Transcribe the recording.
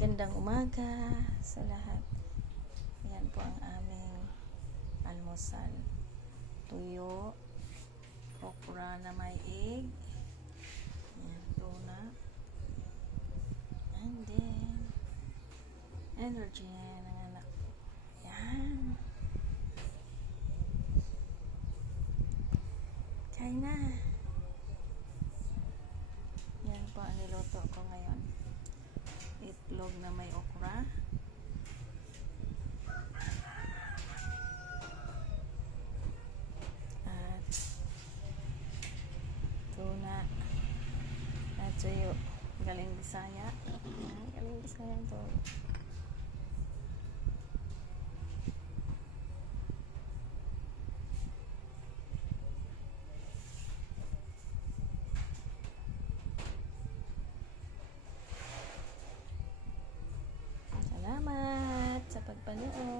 Gandang umaga sa lahat. Ayan po ang aming almusal. Tuyo, okra na may egg, ayan, tuna, and then energy ng anak ko. Ayan. Kain na. Yan po ang niluto ko ngayon. Itlog na may okra. At tuna. At tuyo. Galing Bisaya. Galing Bisaya ito. Salamat sa pagpanood.